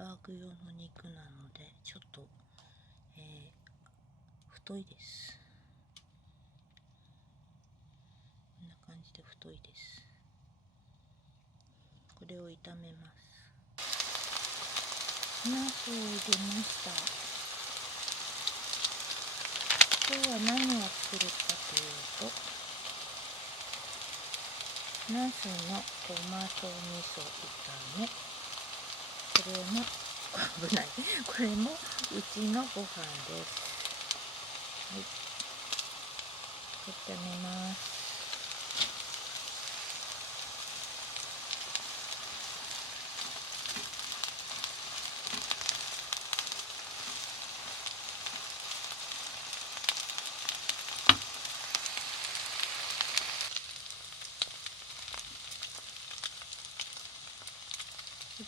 バーグ用の肉なのでちょっと、太いです。こんな感じで太いです。これを炒めます。ナスを入れました。今日は何を作るかというと、ナスのトマト味噌炒め。これも危ない。これもうちのご飯です。はい。炒めます。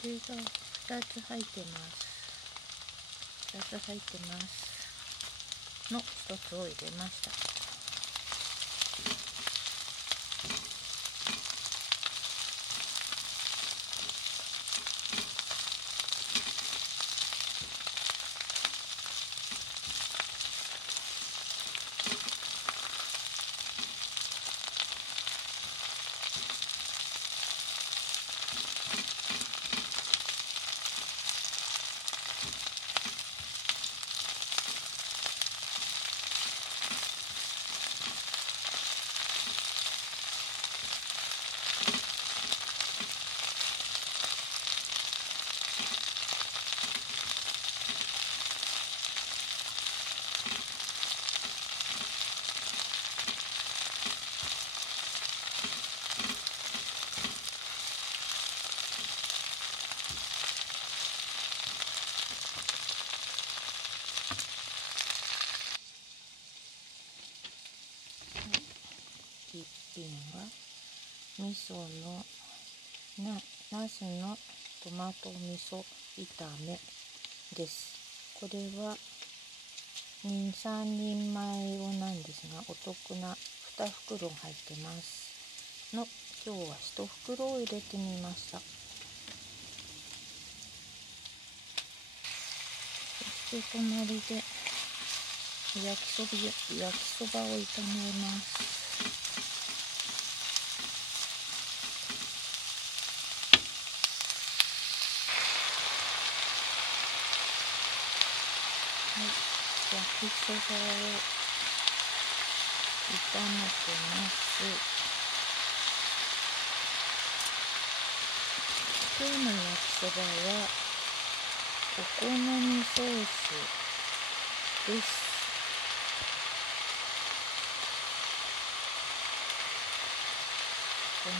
これが2つ入ってます。2つ入ってますの1つを入れました。一品は味噌のナスのトマト味噌炒めです。これは2、3人前用なんですが、お得な2袋入ってますの、今日は1袋を入れてみました。そして隣で焼きそばを炒めます。はい、焼きそばを炒めてます。今日の焼きそばはお好みソースです。お好み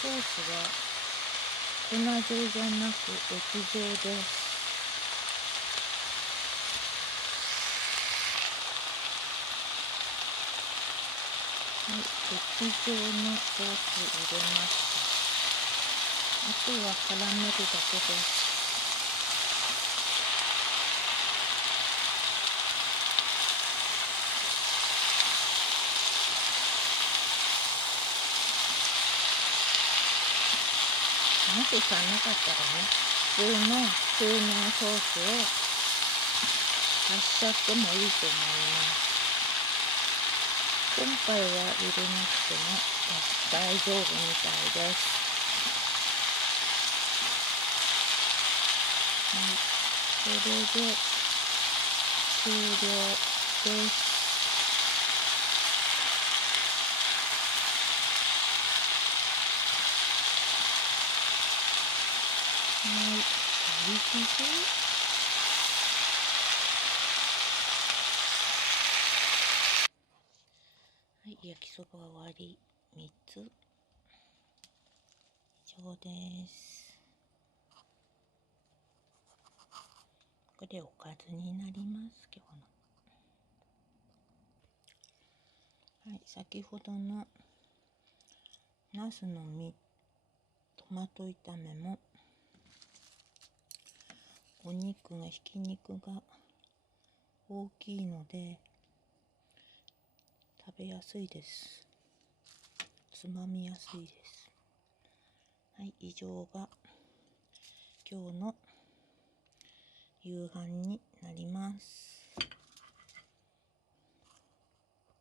ソースは粉状じゃなく液状です。はい、液状のソース入れました。あとは絡めるだけです。もし足んなかったらね、普通のソースを足しちゃってもいいと思います。今回は入れなくても大丈夫みたいです。はい、これで終了です。はい、おいしそう。はい、焼きそば終わり3つ以上です。これおかずになります、今日の。はい、先ほどのナスのトマト炒めもお肉がひき肉が大きいので食べやすいです。つまみやすいです。はい、以上が今日の夕飯になります。